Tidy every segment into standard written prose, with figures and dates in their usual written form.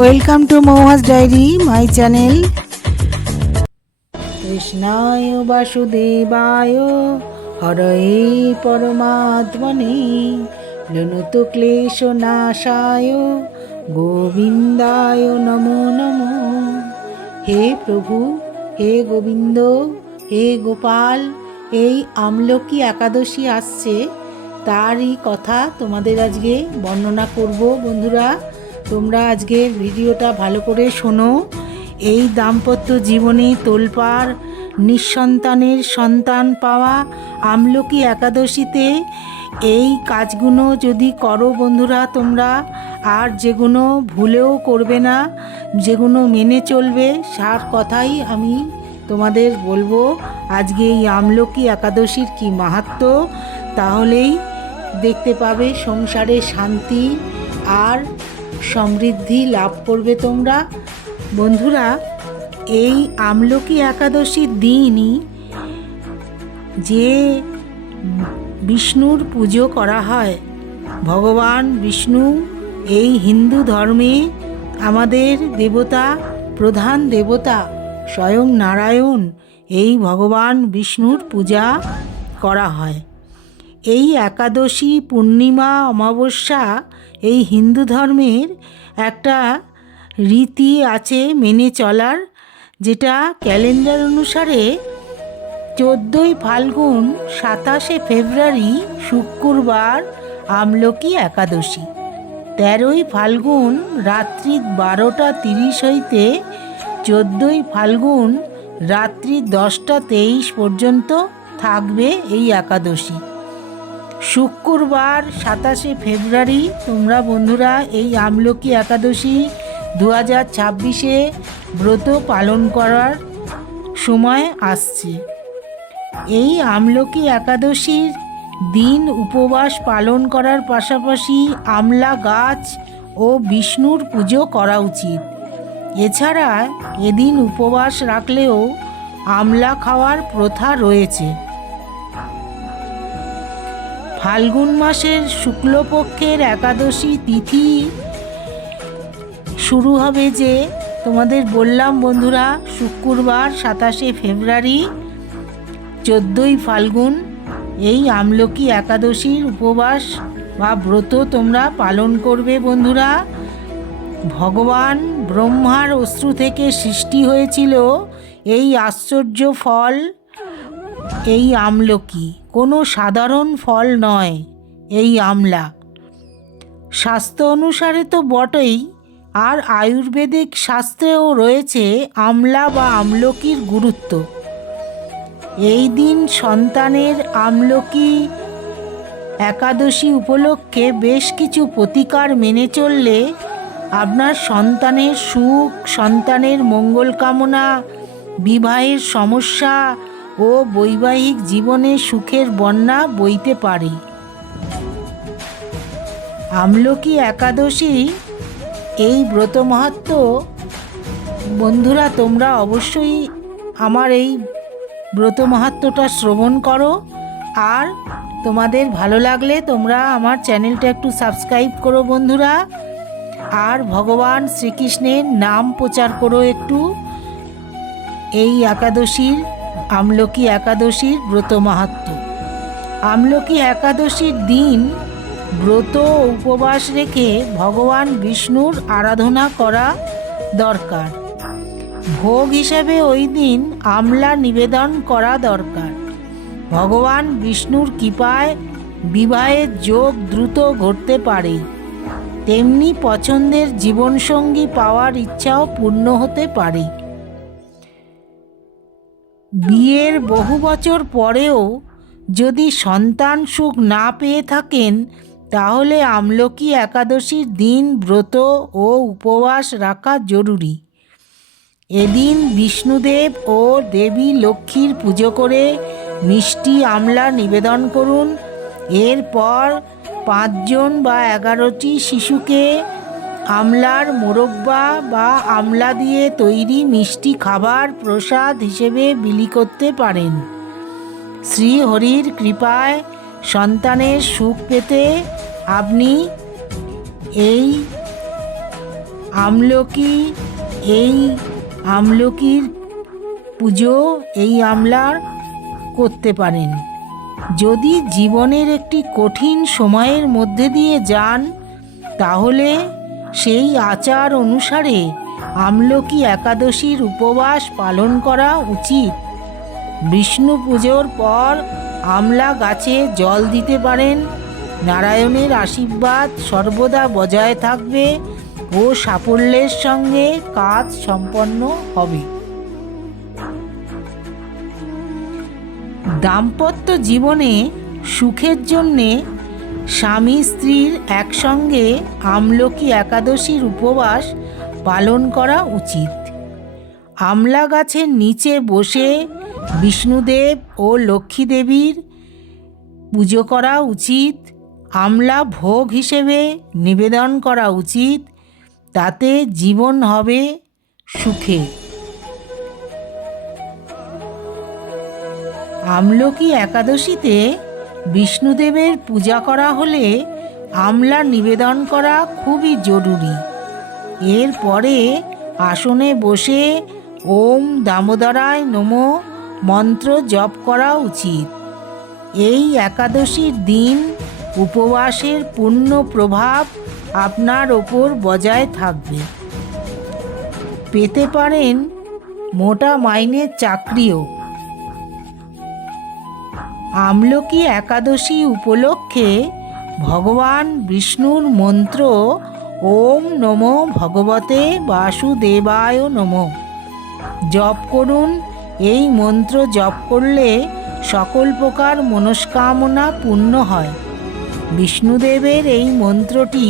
Welcome to Mouhas diary my channel. কৃষ্ণায় বাসুদেবায় হরয়ে পরমাত্মনে প্রণত ক্লেশ নাশায় গোবিন্দায় নমো নমো। হে প্রভু, হে গোবিন্দ, হে গোপাল, এই আমলকি একাদশী আসছে, তারই কথা তোমাদের আজকে বর্ণনা করব। বন্ধুরা, তোমরা আজকের ভিডিওটা ভালো করে শোনো। এই দাম্পত্য জীবনে তোলপাড়, নিঃসন্তানের সন্তান পাওয়া আমলকি একাদশীতে এই কাজগুলো যদি করো বন্ধুরা তোমরা, আর যেগুলো ভুলেও করবে না, যেগুলো মেনে চলবে, সার কথাই আমি তোমাদের বলবো। আজকে এই আমলকি একাদশীর কি মাহাত্ম্য, তাহলেই দেখতে পাবে সংসারে শান্তি আর সমৃদ্ধি লাভ করবে তোমরা। বন্ধুরা, এই আমলকি একাদশীর দিনই যে বিষ্ণুর পুজো করা হয়, ভগবান বিষ্ণু এই হিন্দু ধর্মে আমাদের দেবতা, প্রধান দেবতা স্বয়ং নারায়ণ, এই ভগবান বিষ্ণুর পূজা করা হয়। এই একাদশী, পূর্ণিমা, অমাবস্যা এই হিন্দু ধর্মের একটা রীতি আছে মেনে চলার, যেটা ক্যালেন্ডার অনুসারে 14ই ফাল্গুন 27শে ফেব্রুয়ারি শুক্রবার আমলকি একাদশী, 13ই ফাল্গুন রাত্রি 12টা 30 হইতে 14ই ফাল্গুন রাত্রি 10টা 23 পর্যন্ত থাকবে এই একাদশী। শুক্রবার 27শে ফেব্রুয়ারি তোমরা বন্ধুরা এই আমলকি একাদশী 2026-এ ব্রত পালন করার সময় আসছে। এই আমলকি একাদশীর দিন উপবাস পালন করার পাশাপাশি আমলা গাছ ও বিষ্ণুর পুজো করা উচিত। এছাড়া এদিন উপবাস রাখলেও আমলা খাওয়ার প্রথা রয়েছে। ফাল্গুন মাসের শুক্লপক্ষের একাদশী তিথি শুরু হবে, যে তোমাদের বললাম বন্ধুরা, শুক্রবার 27শে ফেব্রুয়ারি 14ই ফাল্গুন এই আমলকি একাদশীর উপবাস বা ব্রত তোমরা পালন করবে বন্ধুরা। ভগবান ব্রহ্মার অশ্রু থেকে সৃষ্টি হয়েছিল এই আশ্চর্য ফল, এই আমলকি। কোনো সাধারণ ফল নয় এই আমলা। স্বাস্থ্য অনুসারে তো বটেই, আর আয়ুর্বেদিক শাস্ত্রেও রয়েছে আমলা বা আমলকির গুরুত্ব। এই দিন সন্তানের আমলকি একাদশী উপলক্ষে বেশ কিছু প্রতিকার মেনে চললে আপনার সন্তানের সুখ, সন্তানের মঙ্গল কামনা, বিবাহের সমস্যা ও বৈবাহিক জীবনে সুখের বন্যা বইতে পারে। আমলকি একাদশী এই ব্রত মাহাত্ম্য বন্ধুরা তোমরা অবশ্যই আমার এই ব্রত মাহাত্ম্যটা শ্রবণ করো, আর তোমাদের ভালো লাগলে তোমরা আমার চ্যানেলটা একটু সাবস্ক্রাইব করো বন্ধুরা, আর ভগবান শ্রীকৃষ্ণের নাম প্রচার করো একটু। এই একাদশীর, আমলকি একাদশীর ব্রত মাহাত্ম্য। আমলকি একাদশীর দিন ব্রত উপবাস রেখে ভগবান বিষ্ণুর আরাধনা করা দরকার। ভোগ হিসাবে ওই দিন আমলা নিবেদন করা দরকার। ভগবান বিষ্ণুর কৃপায় বিবাহের যোগ দ্রুত ঘটতে পারে, তেমনি পছন্দের জীবনসঙ্গী পাওয়ার ইচ্ছাও পূর্ণ হতে পারে। বিয়ের বহু বছর পরেও যদি সন্তান সুখ না পেয়ে থাকেন, তাহলে আমলকি একাদশীর দিন ব্রত ও উপবাস রাখা জরুরি। এদিন বিষ্ণুদেব ও দেবী লক্ষ্মীর পুজো করে মিষ্টি আমলা নিবেদন করুন। এরপর 5 জন বা 11টি শিশুকে আমলার মোরব্বা বা আমলা দিয়ে তৈরি মিষ্টি খাবার প্রসাদ হিসেবে বিলি করতে পারেন। শ্রীহরির কৃপায় সন্তানের সুখ পেতে আপনি এই আমলকি, এই আমলকির পুজো এই আমলার করতে পারেন। যদি জীবনের একটি কঠিন সময়ের মধ্যে দিয়ে যান, তাহলে সেই আচার অনুসারে আমলকি একাদশীর উপবাস পালন করা উচিত। বিষ্ণু পুজোর পর আমলা গাছে জল দিতে পারেন। নারায়ণের আশীর্বাদ সর্বদা বজায় থাকবে ও সাফল্যের সঙ্গে কাজ সম্পন্ন হবে। দাম্পত্য জীবনে সুখের জন্যে স্বামী স্ত্রীর একসঙ্গে আমলকি একাদশীর উপবাস পালন করা উচিত। আমলা গাছের নিচে বসে বিষ্ণুদেব ও লক্ষ্মী দেবীর পুজো করা উচিত। আমলা ভোগ হিসেবে নিবেদন করা উচিত। তাতে জীবন হবে সুখে। আমলকি একাদশীতে বিষ্ণুদেবের পূজা করা হলে আমলা নিবেদন করা খুবই জরুরি। এরপরে আসনে বসে ওম দামোদরায় নমঃ মন্ত্র জপ করা উচিত। এই একাদশীর দিন উপবাসের পূর্ণ প্রভাব আপনার ওপর বজায় থাকবে। পেতে পারেন মোটা মাইনের চাকরিও। আমলকি একাদশী উপলক্ষে ভগবান বিষ্ণুর মন্ত্র ওম নমো ভগবতে বাসুদেবায় নমঃ জপ করুন। এই মন্ত্র জপ করলে সকল প্রকার মনস্কামনা পূর্ণ হয়। বিষ্ণুদেবের এই মন্ত্রটি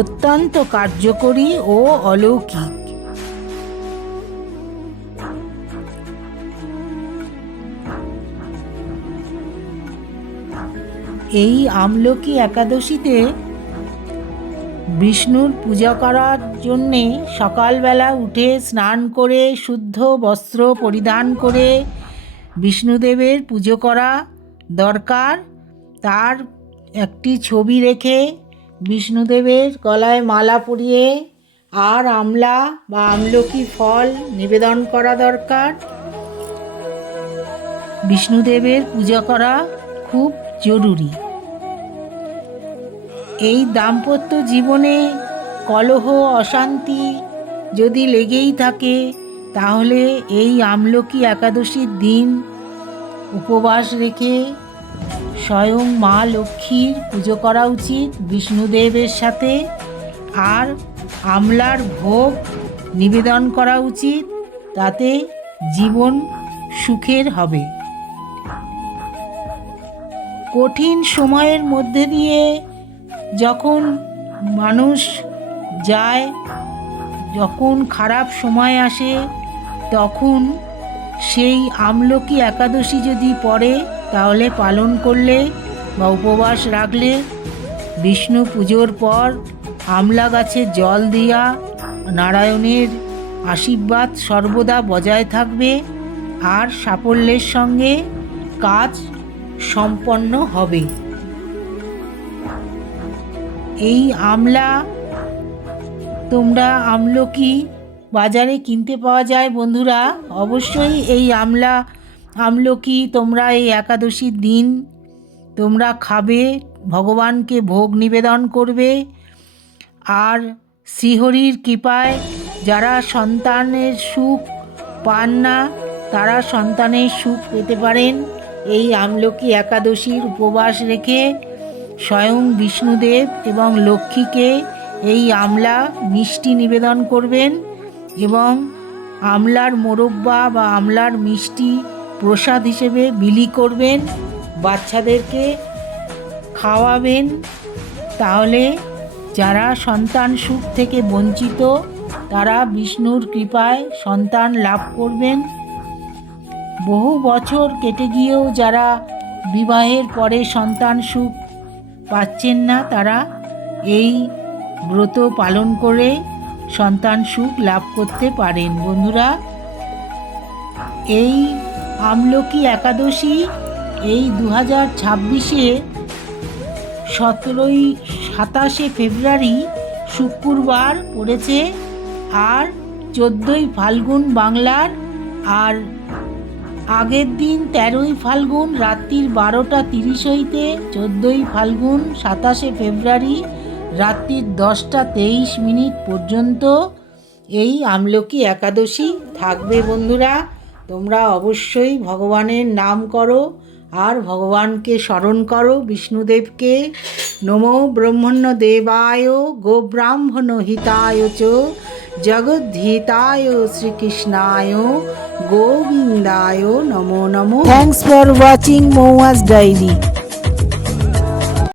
অত্যন্ত কার্যকরী ও অলৌকিক। এই আমলকি একাদশীতে বিষ্ণুর পূজা করার জন্যে সকালবেলা উঠে স্নান করে শুদ্ধ বস্ত্র পরিধান করে বিষ্ণুদেবের পুজো করা দরকার। তার একটি ছবি রেখে বিষ্ণুদেবের গলায় মালা পরিয়ে আর আমলা বা আমলকি ফল নিবেদন করা দরকার। বিষ্ণুদেবের পূজা করা খুব জরুরি। এই দাম্পত্য জীবনে কলহ অশান্তি যদি লেগেই থাকে, তাহলে এই আমলকি একাদশীর দিন উপবাস রেখে স্বয়ং মা লক্ষ্মীর পুজো করা উচিত বিষ্ণুদেবের সাথে। আর আমলার ভোগ নিবেদন করা উচিত। তাতে জীবন সুখের হবে। কঠিন সময়ের মধ্যে দিয়ে যখন মানুষ যায়, যখন খারাপ সময় আসে, তখন সেই আমলকি একাদশী যদি পড়ে, তাহলে পালন করলে বা উপবাস রাখলে বিষ্ণু পুজোর পর আমলা গাছে জল দিয়া নারায়ণের আশীর্বাদ সর্বদা বজায় থাকবে আর সাফল্যের সঙ্গে কাজ সম্পন্ন হবে। এই আমলা তোমরা আমলকি বাজারে কিনতে পাওয়া যায় বন্ধুরা। অবশ্যই এই আমলকি তোমরা এই একাদশীর দিন তোমরা খাবে, ভগবানকে ভোগ নিবেদন করবে। আর শ্রীহরির কৃপায় যারা সন্তানের সুখ পান না, তারা সন্তানের সুখ পেতে পারেন। এই আমলকি একাদশীর উপবাস রেখে স্বয়ং বিষ্ণুদেব এবং লক্ষ্মীকে এই আমলা মিষ্টি নিবেদন করবেন এবং আমলার মোরব্বা বা আমলার মিষ্টি প্রসাদ হিসেবে বিলি করবেন, বাচ্চাদেরকে খাওয়াবেন। তাহলে যারা সন্তান সুখ থেকে বঞ্চিত, তারা বিষ্ণুর কৃপায় সন্তান লাভ করবেন। বহু বছর কেটে গিয়েও যারা বিবাহের পরে সন্তান সুখ পাচ্ছেন না, তারা এই ব্রত পালন করে সন্তান সুখ লাভ করতে পারেন। বন্ধুরা, এই আমলকি একাদশী এই 2026-এ 27 ফেব্রুয়ারি শুক্রবার পড়েছে আর 14ই ফাল্গুন বাংলার, আর আগের দিন 13ই ফাল্গুন রাত্রির 12টা 30 হইতে 14ই ফাল্গুন 27শে ফেব্রুয়ারি রাত্রির 10টা 23 পর্যন্ত এই আমলকি একাদশী থাকবে। বন্ধুরা, তোমরা অবশ্যই ভগবানের নাম করো আর ভগবানকে স্মরণ করো, বিষ্ণুদেবকে। নমো ব্রহ্মণ্য দেবায় গোব্রাহ্মণ হিতায় চ জগদ্ধিতায় শ্রীকৃষ্ণায় গোবিন্দায় নমো নমো। Thanks for watching Mouhas diary.